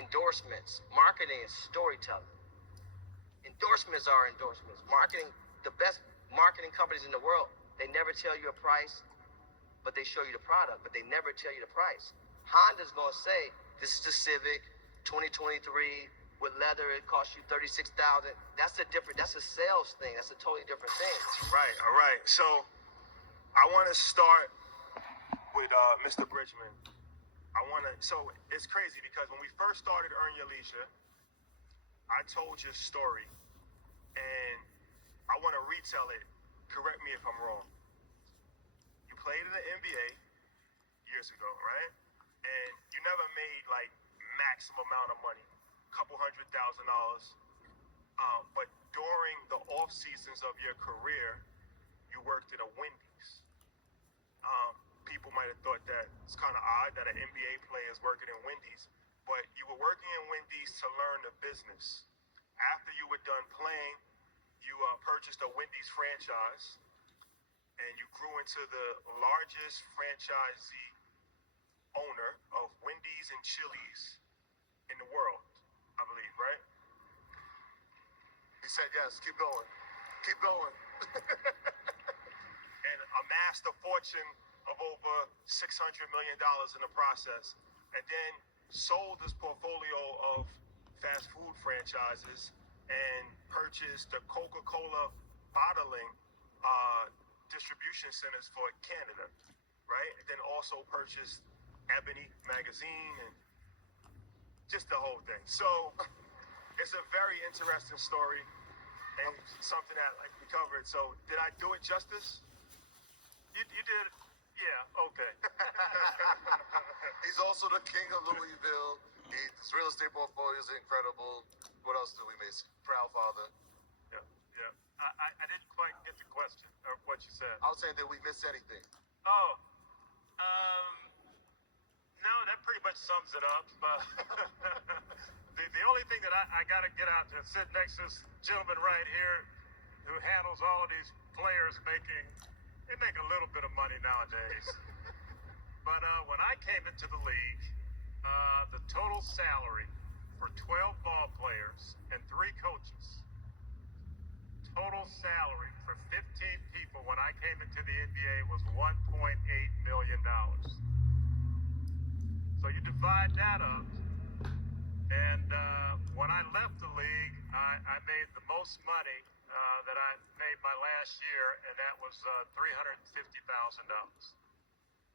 endorsements. Marketing is storytelling. Endorsements are endorsements. Marketing, the best marketing companies in the world, they never tell you a price, but they show you the product, but they never tell you the price. Honda's gonna say, this is the Civic 2023 with leather, it costs you $36,000. That's a sales thing. That's a totally different thing. Right, all right. So I wanna start with Mr. Bridgman. So it's crazy because when we first started Earn Your Leisure, I told your story and I want to retell it. Correct me if I'm wrong. You played in the NBA years ago, right? And you never made like maximum amount of money, couple $100,000. But during the off seasons of your career, you worked at a Wendy's. People might have thought that it's kind of odd that an NBA player is working in Wendy's, but you were working in Wendy's to learn the business. After you were done playing, you purchased a Wendy's franchise, and you grew into the largest franchisee owner of Wendy's and Chili's in the world, I believe, right? He said yes. Keep going. Keep going. And amassed a fortune of over $600 million in the process, and then sold this portfolio of fast food franchises and purchased the Coca-Cola bottling distribution centers for Canada, right? And then also purchased Ebony magazine and just the whole thing. So it's a very interesting story and something that like we covered. So did I do it justice? You did. Yeah, okay. He's also the king of Louisville. His real estate portfolio is incredible. What else do we miss? Proud father. Yeah. I didn't quite get the question or what you said. I was saying, did we miss anything? Oh, no, that pretty much sums it up. The only thing that I got to get out to sit next to this gentleman right here who handles all of these players they make a little bit of money nowadays. But when I came into the league, the total salary for 12 ball players and 3 coaches, total salary for 15 people when I came into the NBA was $1.8 million. So you divide that up, and when I left the league, I made the most money that I made my last year, and that was $350,000.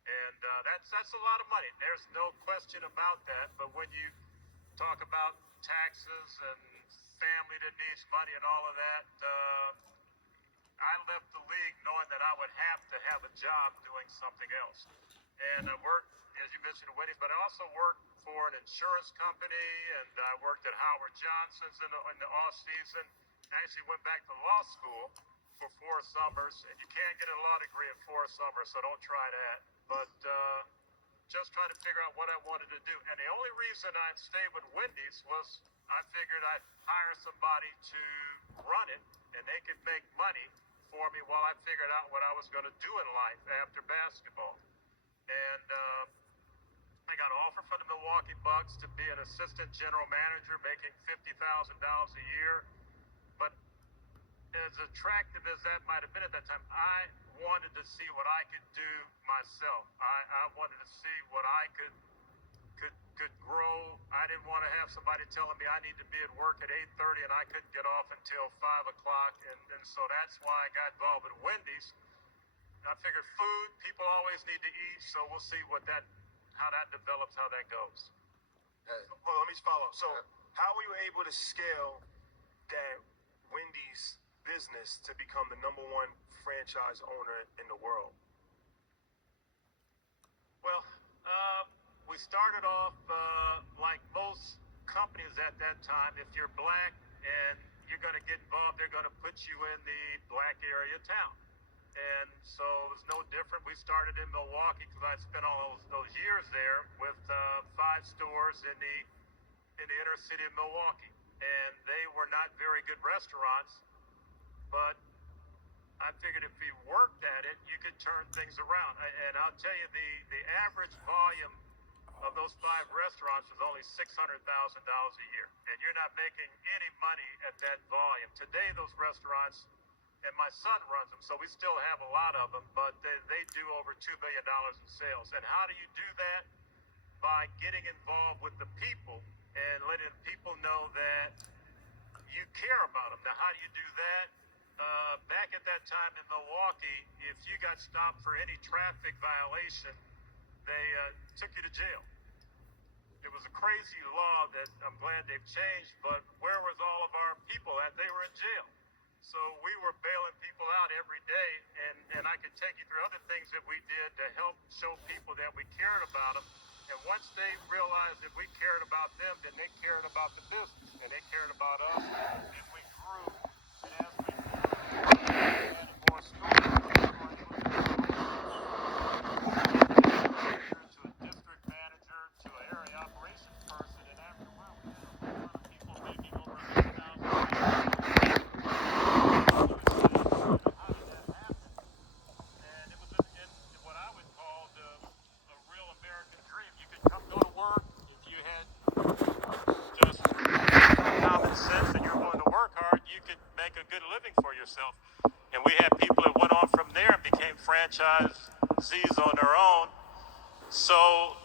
And that's a lot of money. There's no question about that. But when you talk about taxes and family that needs money and all of that, I left the league knowing that I would have to have a job doing something else. And I worked, as you mentioned, Winnie, but I also worked for an insurance company, and I worked at Howard Johnson's in the off season. I actually went back to law school for 4 summers, and you can't get a law degree in 4 summers, so don't try that. But just trying to figure out what I wanted to do. And the only reason I stayed with Wendy's was I figured I'd hire somebody to run it, and they could make money for me while I figured out what I was going to do in life after basketball. And I got an offer from the Milwaukee Bucks to be an assistant general manager, making $50,000 a year. But as attractive as that might have been at that time, I wanted to see what I could do myself. I wanted to see what I could grow. I didn't want to have somebody telling me I need to be at work at 8:30 and I couldn't get off until 5 o'clock. And so that's why I got involved with Wendy's. I figured food, people always need to eat, so we'll see how that develops, how that goes. Well, let me follow up. So how were you able to scale that Wendy's business to become the #1 franchise owner in the world? Well, we started off like most companies at that time. If you're black and you're going to get involved, they're going to put you in the black area town. And so it was no different. We started in Milwaukee because I spent all those years there with 5 stores in the inner city of Milwaukee. And they were not very good restaurants, but I figured if we worked at it, you could turn things around. And I'll tell you, the average volume of those 5 restaurants is only $600,000 a year, and you're not making any money at that volume. Today, those restaurants, and my son runs them, so we still have a lot of them, but they do over $2 million in sales. And how do you do that? By getting involved with the people and letting people know that you care about them. Now, how do you do that? Back at that time in Milwaukee, if you got stopped for any traffic violation, they took you to jail. It was a crazy law that I'm glad they've changed, but where was all of our people at? They were in jail. So we were bailing people out every day, and I could take you through other things that we did to help show people that we cared about them. And once they realized that we cared about them, then they cared about the business, and they cared about us, and we grew. And as we grew, we added more stores. To a district manager, to an area operations person, and after a while, we had a lot of people making over $100,000. How did that happen? And it was in what I would call a real American dream. You could go to work if you had just common sense and you're willing to work hard, you could make a good living for yourself. And we had people that went on from there and became franchisees on their own. So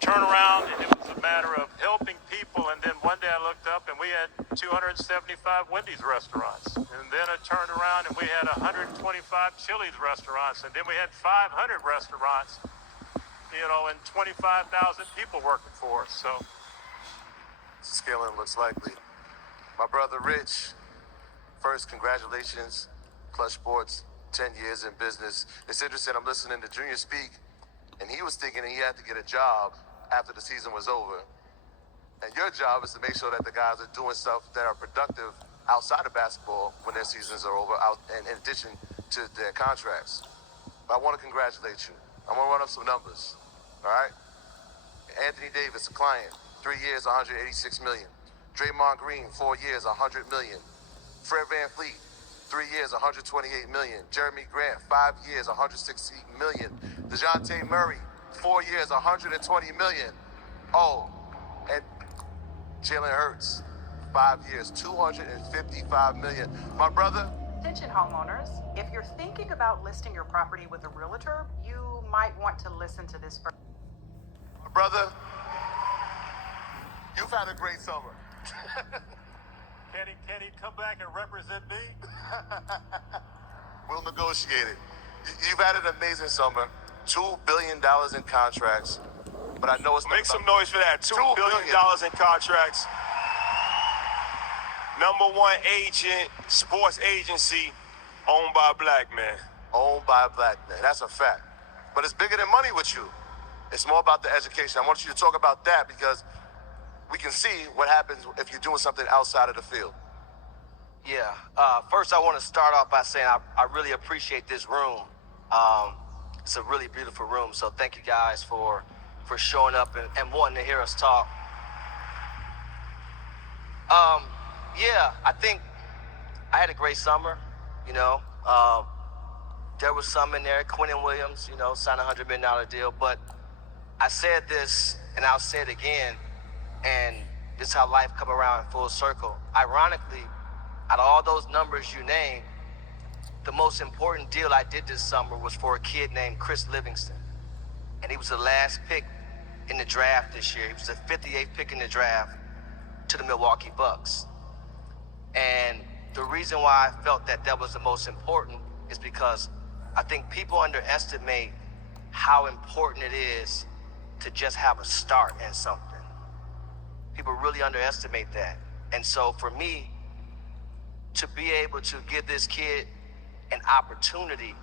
turn around, and it was a matter of helping people. And then one day I looked up and we had 275 Wendy's restaurants. And then I turned around and we had 125 Chili's restaurants. And then we had 500 restaurants, and 25,000 people working for us. So Scaling looks likely. My brother Rich, first, congratulations. Clutch Sports, 10 years in business. It's interesting, I'm listening to Junior speak, and he was thinking that he had to get a job after the season was over. And your job is to make sure that the guys are doing stuff that are productive outside of basketball when their seasons are over, in addition to their contracts. But I want to congratulate you. I'm going to run up some numbers, all right? Anthony Davis, a client, 3 years, $186 million. Draymond Green, 4 years, $100 million. Fred VanVleet, 3 years, $128 million. Jeremy Grant, 5 years, $160 million. DeJounte Murray, 4 years, $120 million. Oh, and Jalen Hurts, 5 years, $255 million. My brother. Attention homeowners, if you're thinking about listing your property with a realtor, you might want to listen to this first. My brother, you've had a great summer. can he come back and represent me? We'll negotiate it. You've had an amazing summer. $2 billion in contracts. But I know it's Make some noise for that. $2 billion in contracts. #1 agent, sports agency, owned by a black man. Owned by a black man. That's a fact. But it's bigger than money with you. It's more about the education. I want you to talk about that because we can see what happens if you're doing something outside of the field. Yeah. First, I want to start off by saying I really appreciate this room. It's a really beautiful room. So thank you guys for showing up and wanting to hear us talk. Yeah, I think I had a great summer. There was some in there. Quentin Williams, signed a $100 million deal. But I said this, and I'll say it again, and this is how life come around in full circle. Ironically, out of all those numbers you named, the most important deal I did this summer was for a kid named Chris Livingston. And he was the last pick in the draft this year. He was the 58th pick in the draft to the Milwaukee Bucks. And the reason why I felt that was the most important is because I think people underestimate how important it is to just have a start in something. People really underestimate that. And so for me, to be able to give this kid an opportunity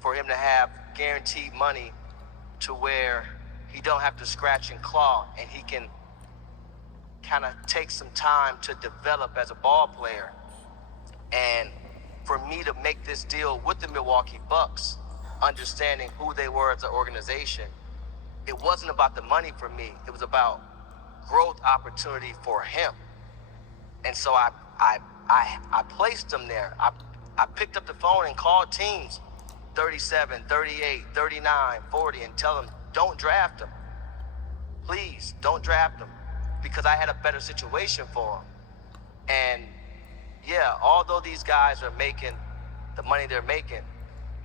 for him to have guaranteed money to where he don't have to scratch and claw and he can kind of take some time to develop as a ball player. And for me to make this deal with the Milwaukee Bucks, understanding who they were as an organization, it wasn't about the money for me. It was about growth opportunity for him. And so I placed him there. I picked up the phone and called teams 37, 38, 39, 40 and tell them, don't draft him. please don't draft him, because I had a better situation for him. And yeah, although these guys are making the money they're making,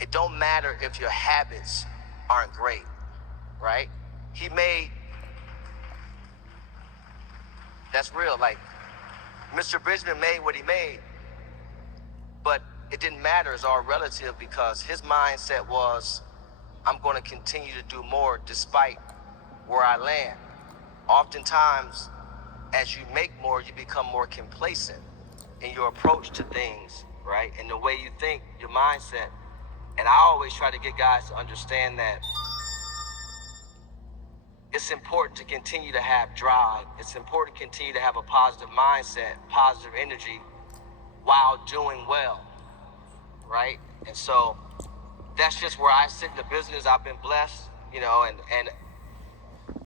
it don't matter if your habits aren't great, right? That's real. Like, Mr. Bridgman made what he made, but it didn't matter. It's all relative, because his mindset was, I'm going to continue to do more despite where I land. Oftentimes, as you make more, you become more complacent in your approach to things, right? And the way you think, your mindset. And I always try to get guys to understand that it's important to continue to have drive. It's important to continue to have a positive mindset, positive energy while doing well, right? And so that's just where I sit in the business. I've been blessed, you know, and